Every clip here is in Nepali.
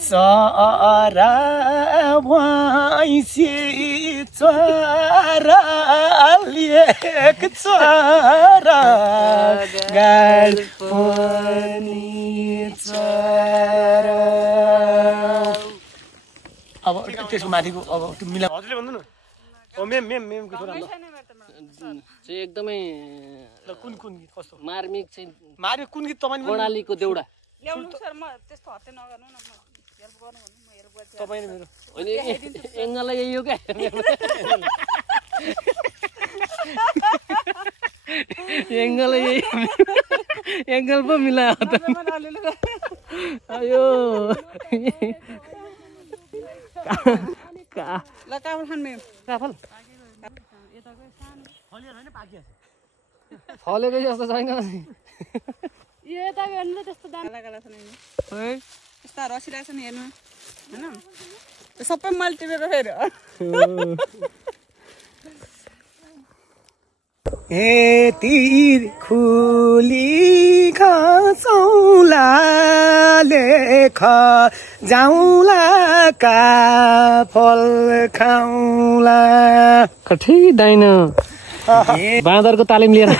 चरा भैँसी चरा लेक चरा गाड पनि चरा। अब त्यसको माथिको अब त्यो मिला हजुरले भन्नु न। ओ मेम मेम मेमको छोरा चाहिँ एकदमै कुन कुन गीत कस्तो मार्मिक चाहिँ मार्मिक कुन गीत तपाईले कर्णालीको देउडा ल्याउनु सर म त्यस्तो हत्ते नगर्नु न म हेल्प गर्नु भन्नु म हेल्प गर्छु तपाईले मेरो होइन एङ्गललाई यही हो क्या एङ्गल यही एङ्गल पो मिलायो त अयो ल काफल खान मेम काफल फलेको जस्तो छैन यता हेर्नु त्यस्तो दाना काला छ नि यस्ता रसिरहेको छ नि हेर्नु हैन त्यो सबै मैले टिपेको फेरि तीर खुली खसौला लेख जाउँला का फल खाउँला कठै डाइन बाँदरको तालिम लिएर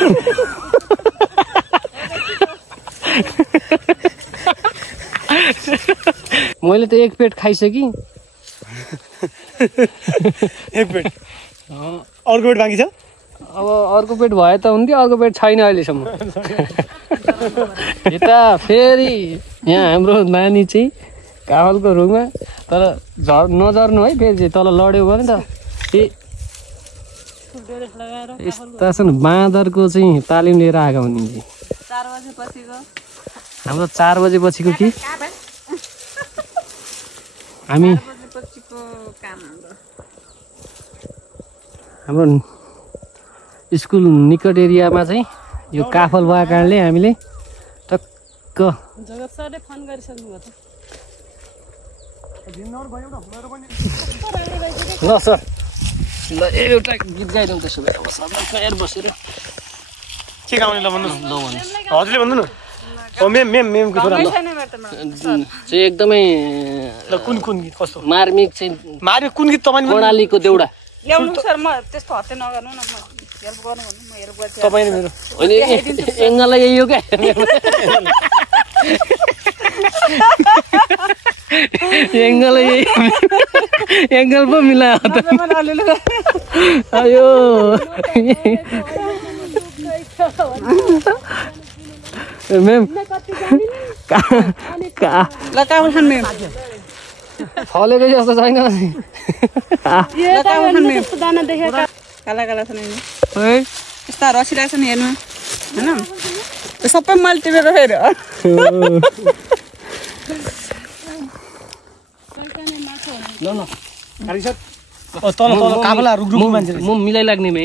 मैले त एक पेट खाइसकेँ एक पेट अर्को पेट बाँकी छ अब अर्को पेट भए त हुन्थ्यो अर्को पेट छैन अहिलेसम्म यता फेरि यहाँ हाम्रो नानी चाहिँ काफलको रुममा तर नझर्नु है फेरि चाहिँ तल लड्यो भने त यस्ता छन् बाँदरको चाहिँ तालिम लिएर आएका हुन् 4 बजे पछिको हाम्रो 4 बजे पछिको के हामी पछिको काम हाम्रो स्कुल निकट एरियामा चाहिँ यो काफल भएको कारणले हामीले टक्क जगत सरले फोन गरिसक्नु भयो ल सर ल एउटा गीत गाइदिउँ त्यसो भए अब सबै तयार बसेर के गाउने ल भन्नु ल भन्नु हजुरले भन्नु न ओ मेम मेम मेमको छोरा चाहिँ एकदमै ल कुन कुन गीत कस्तो मार्मिक चाहिँ मार्मिक कुन गीत तपाईले कर्णालीको देउडा ल्याउनु सर म त्यस्तो हत्ते नगर्नु न म हेल्प गर्नु भन्नु म हेल्प गर्छु तपाईले मेरो होइन एङ्गललाई यही हो क्या एङ्गल यही एङ्गल पो मिलायो त अयो मेम ल काफल खान मेम फलेको जस्तो छैन ल काफल खान मेम त्यस्तो दाना देखेको काला काला छ नि यस्ता रसिरहेको छ नि हेर्नु हैन त्यो सबै मैले टिपेको फेरि ल ल गाडी तल तल काफला रुगरुग मान्छे म मिलाइ लाग्ने मे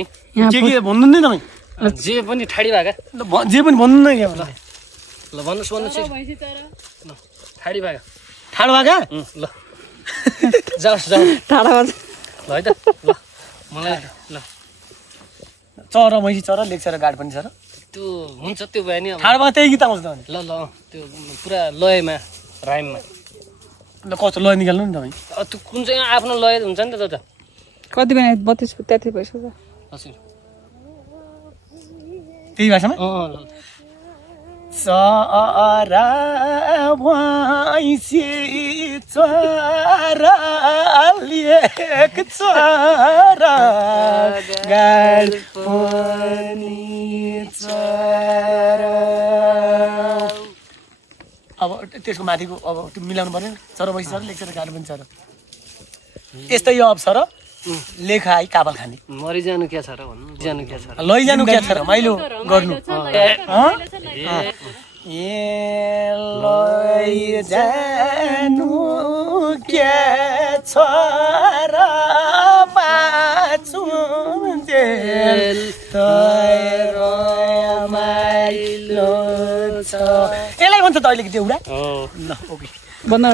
के भन्नु नि तपाईँ जे पनि ठाडी भएका जे पनि भन्नु न क्या ल भन्नुहोस् भन्नुहोस् ल ठाडी भएका ठाडो भएका ल जाओस् जाऊ टाढा ल है त ल मलाई ल चरा मैसी चरा लेख्छ र गाड पनि छ र त्यो हुन्छ त्यो भयो नि अब ठाडो भए त्यही गीत आउँछ त ल ल त्यो पुरा लयमा राइममा ल कस्तो लय निकाल्नु नि तपाईँ त्यो कुन चाहिँ आफ्नो लय हुन्छ नि त त कति बेला 32 33 भइसक्यो हजुर त्यही भाषामा ल चरा भैँसी चरा लेक चरा गाड पनि चरा। अब त्यसको माथिको अब त्यो मिलाउनु पर्यो नि चरा भैँसी चरा लेख्छ र गाड पनि चरा यस्तै यो अब छ र लेखा आई काफल खाने मरिजानु क्या छ र भन्नु जानु क्या छ र लैजानु क्या छ रमाइलो गर्नु लैजानु क्या छ र बाँचुन्जेल रमाइलो छ यसलाई भन्छ त अहिले देउडा ल ओके बन्दा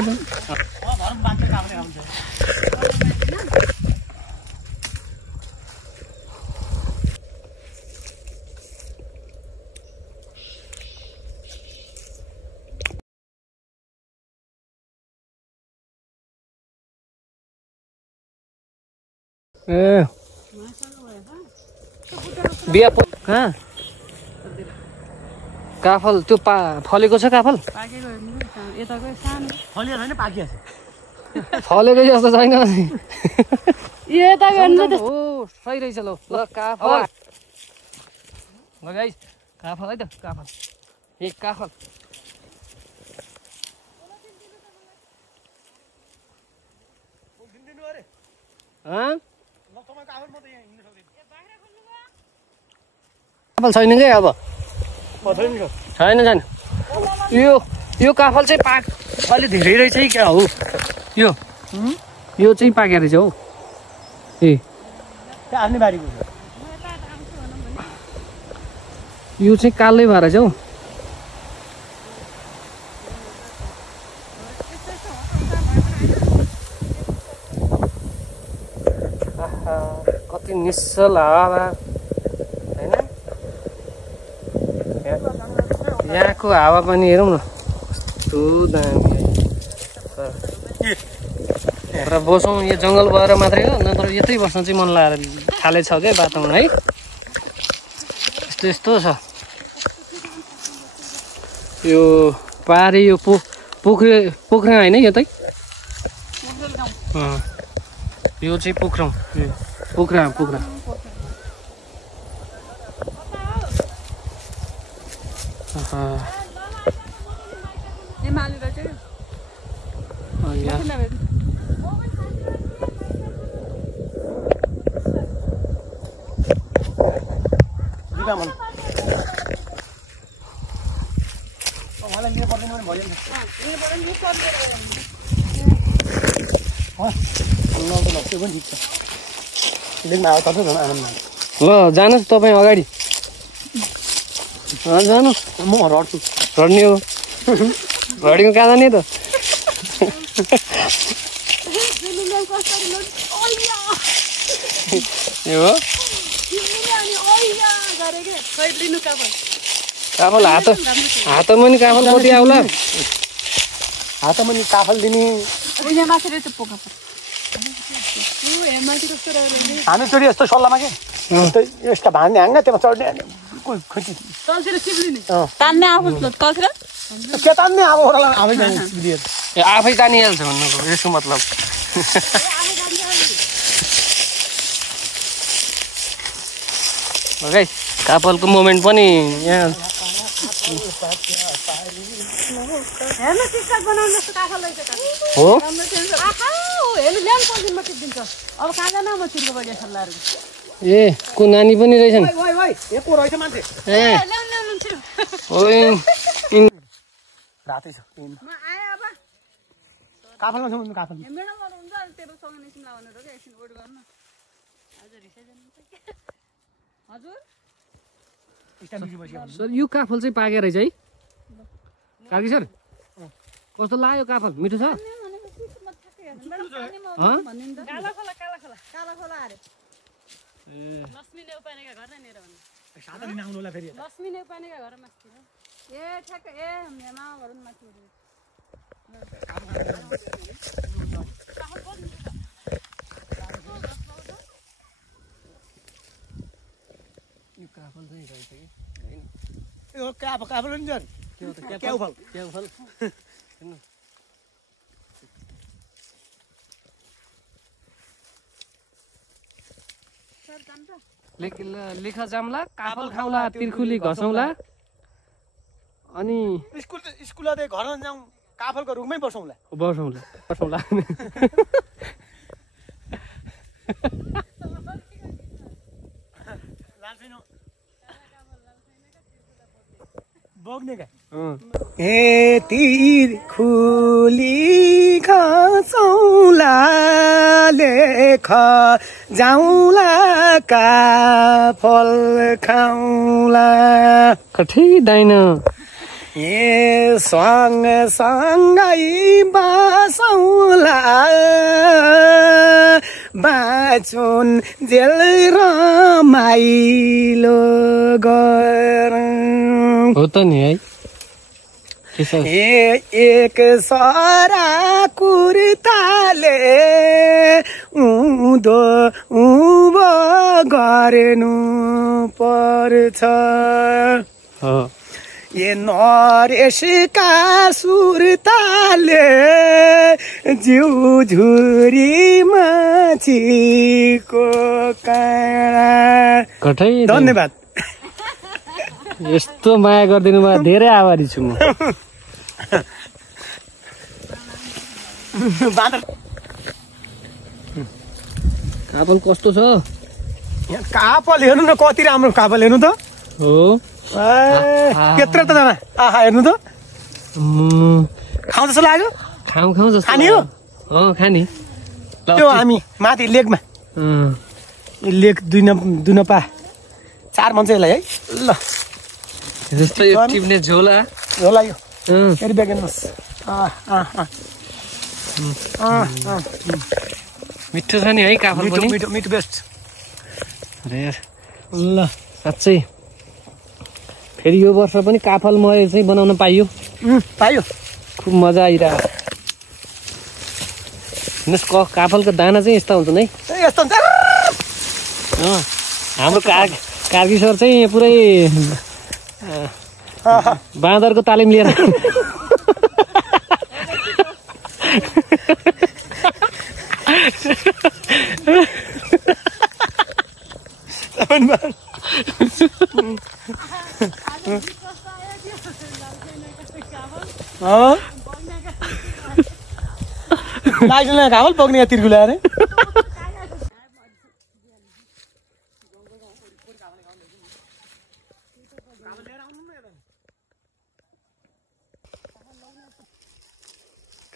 ए बिहा कहाँ काफल त्यो फलेको छ काफल फलेको जस्तो छैन हो सही रहेछ ल काफल गाइस काफल है त काफल एक काफल काफल छैन क्या अब छैन यो काफल चाहिँ अलि धेरै रहेछ है क्या हो यो चाहिँ पाके रहेछ हौ ए आफ्नै बारीको यो चाहिँ कालै भएर रहेछ हौ कति निश्चल हावा होइन यहाँको हावा पनि हेरौँ न कस्तो दामी र बसौँ यो जङ्गल भएर मात्रै हो नत्र यतै बस्न चाहिँ मन लागेर थालेछ क्या वातावरण है यस्तो यस्तो छ यो पारी यो पोखरा होइन यो चाहिँ यो चाहिँ पोखरा ल जानुहोस् तपाईँ अगाडि जानुहोस् म रड्छु रड्ने हो रडीको कहाँ जाने त यो हो काफल हातमा नि काफल कति आउला हातमा नि काफल दिने हामी चोरी यस्तो सल्लाहमा के यस्तो भान्ने हाँगा त्यसमा चढ्ने खोजी तान्ने आफू तलतिर के तान्ने अब आफै आफै तानिहाल्छ भन्नुको यसको मतलब गाइस काफलको मोमेन्ट पनि यहाँ हो ए को नानी पनि रहेछन् रातै छ काफलमा छ काफल सर यो काफल चाहिँ पाके रहेछ है कार्की सर कस्तो लाग्यो काफल मिठो छ काफल नि जन क्याउफल लेखा जाम्ला काफल खाउला तिर्खुली घसौँला अनि स्कुल घरमा जाउँ काफलको रुखमै बसौँला बग्ने क्या तिर्खुली घसौँला लेख जाउँला काफल खाउँला कठै दाइन सँगै बसौँला बाँचुन जेल रमाइलो गरौँ हो त नि है एक सरा कुर्ताले उँधो उँभो गर्नु पर्छ हो ए नरेशका सुरताले जिउ झुरीमा छिको काँडा कठै धन्यवाद यस्तो माया गरिदिनु भयो धेरै आभारी छु म बाँदर काफल कस्तो छ यहाँ कापल हेर्नु न कति राम्रो कापल हेर्नु त हो त्यत्रो त जाना आहा हेर्नु त खाउँ जस्तो लाग्यो खाउँ जस्तो खाने हो खाने त्यो हामी माथि लेकमा लेक दुई नपा 4 मन चाहिँ यसलाई है ल जस्तो यो टिप्ने झोला होला यो फेरि ब्याग हेर्नुहोस् मिठो छ नि है काफल पनि मिठो मिठो बेस्ट अरे ल साँच्चै फेरि यो वर्ष पनि काफल मरे चाहिँ बनाउन पाइयो पाइयो खुब मजा आइरहेको हेर्नुहोस् काफलको दाना चाहिँ यस्ता हुन्छन् है यस्तो हुन्छ हाम्रो कार्की सर चाहिँ पुरै बाँदरको तालिम लिएर लाइसेन्स काफल पक्ने तिर्गु ल्याएर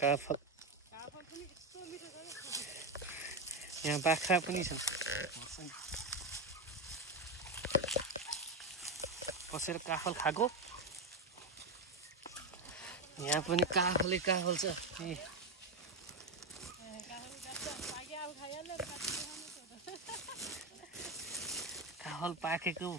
काफल यहाँ बाख्रा पनि छन् बसेर काफल खाएको यहाँ पनि काफल छ काफल पाकेको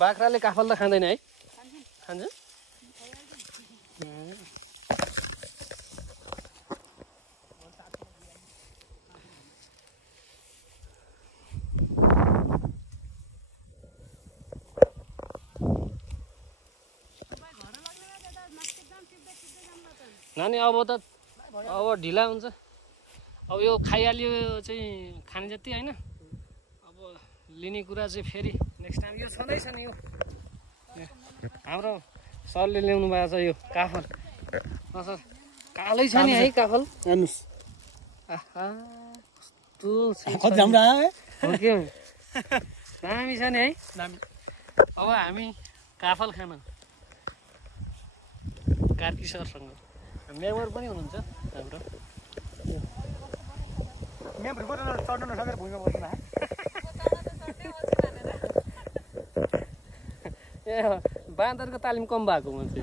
बाख्राले काफल त खाँदैन है खान्छ नानी अब ढिला हुन्छ अब यो खाइहाल्यो चाहिँ खाने जति होइन अब लिने कुरा चाहिँ फेरि नेक्स्ट टाइम यो छँदैछ नि यो हाम्रो सरले ल्याउनु भएको छ यो काफल सर कालै छ नि है काफल हेर्नुहोस् आहा कस्तो हो के दामी छ नि है दामी अब हामी काफल खान कार्की सरसँग मेम्बर पनि हुनुहुन्छ हाम्रो चढ्नु नसकेर भुइँमा बस्नु ए बाँदरको तालिम कम भएको मान्छे